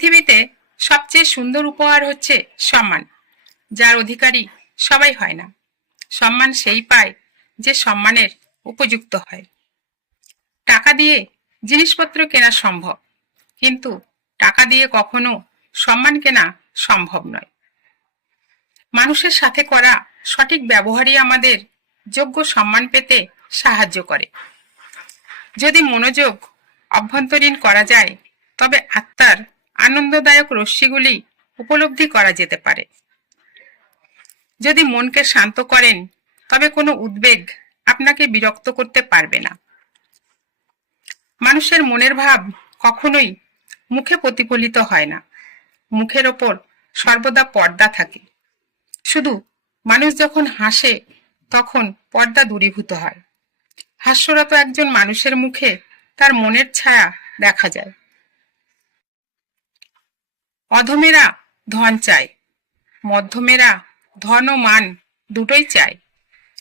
পৃথিবীতে সবচেয়ে সুন্দর উপহার হচ্ছে সম্মান, যার অধিকারী সবাই হয় না। সম্মান সেই পায় যে সম্মানের উপযুক্ত হয়। টাকা দিয়ে জিনিসপত্র কেনা সম্ভব, কিন্তু টাকা দিয়ে কখনো সম্মান কেনা সম্ভব নয়। মানুষের সাথে করা সঠিক ব্যবহারই আমাদের যোগ্য সম্মান পেতে সাহায্য করে। যদি মনোযোগ অভ্যন্তরীণ করা যায়, তবে আত্মার আনন্দদায়ক রশ্মিগুলি উপলব্ধি করা যেতে পারে। যদি মনকে শান্ত করেন, তবে কোনো উদ্বেগ আপনাকে বিরক্ত করতে পারবে না। মানুষের মনের ভাব কখনোই মুখে প্রতিফলিত হয় না। মুখের ওপর সর্বদা পর্দা থাকে। শুধু মানুষ যখন হাসে, তখন পর্দা দূরীভূত হয়। হাস্যরত একজন মানুষের মুখে তার মনের ছায়া দেখা যায়। অধমেরা ধন চায়, মধ্যমেরা ধন ও মান দুটোই চায়,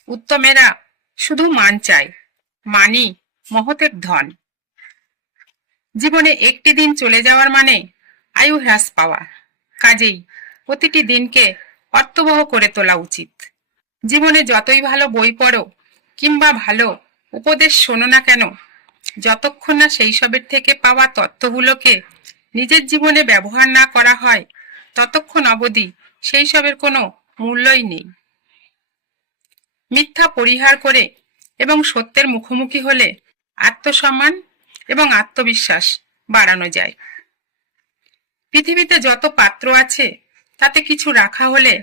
উত্তমেরা শুধু মান চায়, মানই মহতের ধন। জীবনে একটি দিন চলে যাওয়ার মানে আয়ু হ্রাস পাওয়া। কাজেই প্রতিটি দিনকে অর্থবহ করে তোলা উচিত। জীবনে যতই ভালো বই পড়ো কিংবা ভালো উপদেশ শোনো না কেন, যতক্ষণ না সেই সবের থেকে পাওয়া তথ্যগুলোকে নিজের জীবনে ব্যবহার না করা হয়, ততক্ষণ অবধি সেই সবের কোনো মূল্যই নেই। মিথ্যা পরিহার করে এবং সত্যের মুখোমুখি হলে আত্মসম্মান এবং আত্মবিশ্বাস বাড়ানো যায়। পৃথিবীতে যত পাত্র আছে, তাতে কিছু রাখা হলে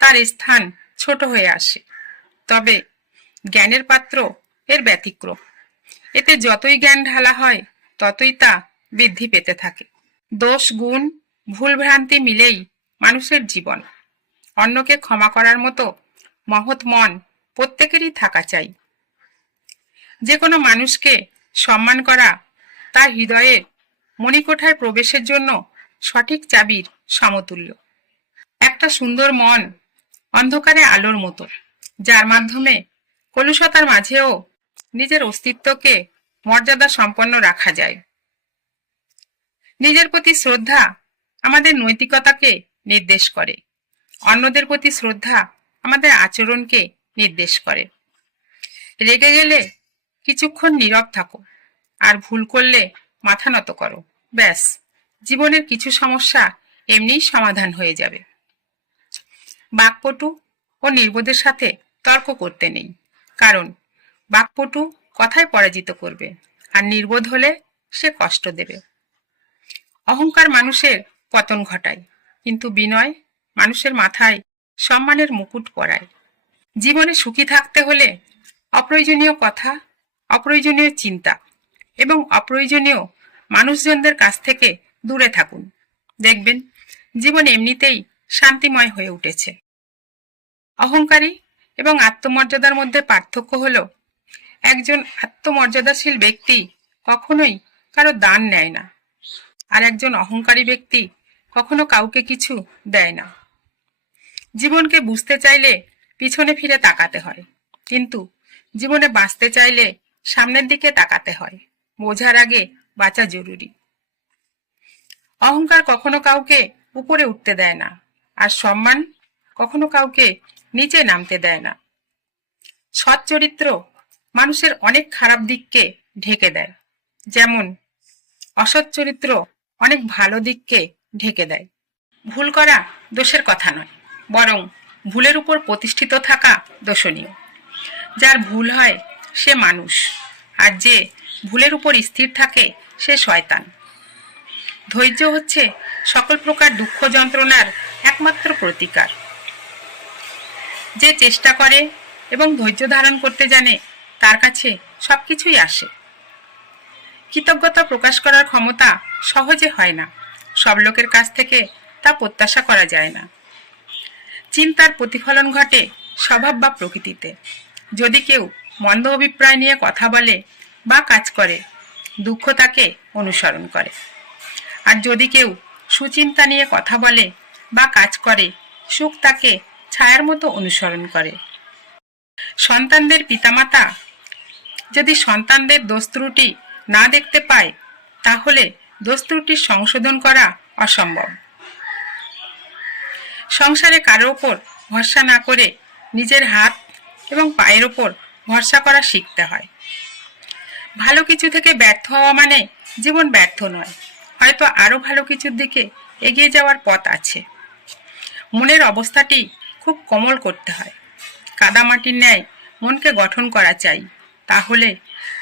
তার স্থান ছোট হয়ে আসে। তবে জ্ঞানের পাত্র এর ব্যতিক্রম। এতে যতই জ্ঞান ঢালা হয়, ততই তা বৃদ্ধি পেতে থাকে। দোষ, গুণ, ভুল ভ্রান্তি মিলেই মানুষের জীবন। অন্যকে ক্ষমা করার মতো মহৎ মন প্রত্যেকেরই থাকা চাই। যে কোনো মানুষকে সম্মান করা তার হৃদয়ের মণিকোঠায় প্রবেশের জন্য সঠিক চাবির সমতুল্য। একটা সুন্দর মন অন্ধকারে আলোর মতো, যার মাধ্যমে কলুষতার মাঝেও নিজের অস্তিত্বকে মর্যাদা সম্পন্ন রাখা যায়। নিজের প্রতি শ্রদ্ধা আমাদের নৈতিকতাকে নির্দেশ করে। অন্যদের প্রতি শ্রদ্ধা আমাদের আচরণকে নির্দেশ করে। রেগে গেলে কিছুক্ষণ নীরব থাকো, আর ভুল করলে মাথা নত করো। ব্যাস, জীবনের কিছু সমস্যা এমনিই সমাধান হয়ে যাবে। বাকপটু ও নির্বোধের সাথে তর্ক করতে নেই, কারণ বাকপটু কথায় পরাজিত করবে, আর নির্বোধ হলে সে কষ্ট দেবে। অহংকার মানুষের পতন ঘটায়, কিন্তু বিনয় মানুষের মাথায় সম্মানের মুকুট পরায়। জীবনে সুখী থাকতে হলে অপ্রয়োজনীয় কথা, অপ্রয়োজনীয় চিন্তা এবং অপ্রয়োজনীয় মানুষজনদের কাছ থেকে দূরে থাকুন। দেখবেন জীবন এমনিতেই শান্তিময় হয়ে উঠেছে। অহংকারী এবং আত্মমর্যাদার মধ্যে পার্থক্য হলো, একজন আত্মমর্যাদাশীল ব্যক্তি কখনোই কারো দান নেয় না, আর একজন অহংকারী ব্যক্তি কখনো কাউকে কিছু দেয় না। জীবনকে বুঝতে চাইলে পিছনে ফিরে তাকাতে হয়, কিন্তু জীবনে বাঁচতে চাইলে সামনের দিকে তাকাতে হয়। বোঝার আগে বাঁচা জরুরি। অহংকার কখনো কাউকে উপরে উঠতে দেয় না, আর সম্মান কখনো কাউকে নিচে নামতে দেয় না। সৎ চরিত্র মানুষের অনেক খারাপ দিককে ঢেকে দেয়, যেমন অসৎ চরিত্র অনেক ভালো দিককে ঢেকে দেয়। ভুল করা দোষের কথা নয়, বরং ভুলের উপর প্রতিষ্ঠিত থাকা দোষণীয়। যার ভুল হয় সে মানুষ, আর যে ভুলের উপর স্থির থাকে সে শয়তান। ধৈর্য হচ্ছে সকল প্রকার দুঃখ যন্ত্রণার একমাত্র প্রতিকার। যে চেষ্টা করে এবং ধৈর্য ধারণ করতে জানে, তার কাছে সবকিছুই আসে। কৃতজ্ঞতা প্রকাশ করার ক্ষমতা সহজে হয় না, সব লোকের কাছ থেকে তা প্রত্যাশা করা যায় না। চিন্তার প্রতিফলন ঘটে স্বভাব বা প্রকৃতিতে। যদি কেউ মন্দ অভিপ্রায় নিয়ে কথা বলে বা কাজ করে, দুঃখ তাকে অনুসরণ করে। আর যদি কেউ সুচিন্তা নিয়ে কথা বলে বা কাজ করে, সুখ তাকে ছায়ার মতো অনুসরণ করে। সন্তানদের পিতামাতা যদি সন্তানদের দোষ ত্রুটি না দেখতে পায়, তাহলে দোষ ত্রুটির সংশোধন করা অসম্ভব। সংসারে কারো ওপর ভরসা না করে নিজের হাত এবং পায়ের ওপর ভরসা করা শিখতে হয়। ভালো কিছু থেকে ব্যর্থ হওয়া মানে জীবন ব্যর্থ নয়, হয়তো আরো ভালো কিছুর দিকে এগিয়ে যাওয়ার পথ আছে। মনের অবস্থাটি খুব কোমল করতে হয়। কাদামাটির ন্যায় মনকে গঠন করা চাই, তাহলে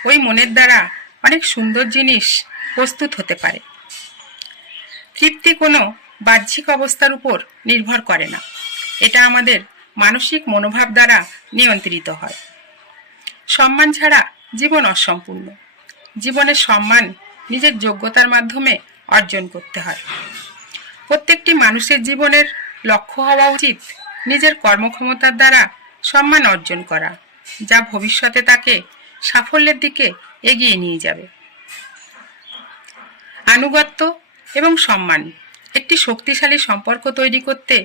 ওই মনের দ্বারা অনেক সুন্দর জিনিস প্রস্তুত হতে পারে। তৃপ্তি কোনো বাহ্যিক অবস্থার উপর নির্ভর করে না, এটা আমাদের মানসিক মনোভাব দ্বারা নিয়ন্ত্রিত হয়। সম্মান ছাড়া জীবন অসম্পূর্ণ। জীবনের সম্মান নিজের যোগ্যতার মাধ্যমে অর্জন করতে হয়। প্রত্যেকটি মানুষের জীবনের লক্ষ্য হওয়া উচিত নিজের কর্মক্ষমতার দ্বারা সম্মান অর্জন করা, যা ভবিষ্যতে তাকে সাফল্যের দিকে এগিয়ে নিয়ে যাবে। আনুগত্য এবং সম্মান একটি শক্তিশালী সম্পর্ক তৈরি করতে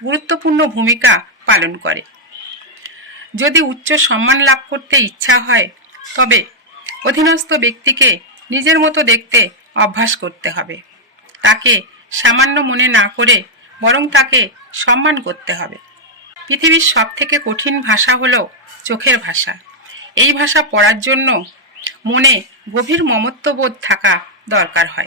গুরুত্বপূর্ণ ভূমিকা পালন করে। যদি উচ্চ সম্মান লাভ করতে ইচ্ছা হয়, তবে অধীনস্থ ব্যক্তিকে নিজের মতো দেখতে অভ্যাস করতে হবে। তাকে সামান্য মনে না করে বরং তাকে সম্মান করতে হবে। পৃথিবীর সবথেকে কঠিন ভাষা হলো চোখের ভাষা। এই ভাষা পড়ার জন্য মনে গভীর মমত্ববোধ থাকা দরকার হয়।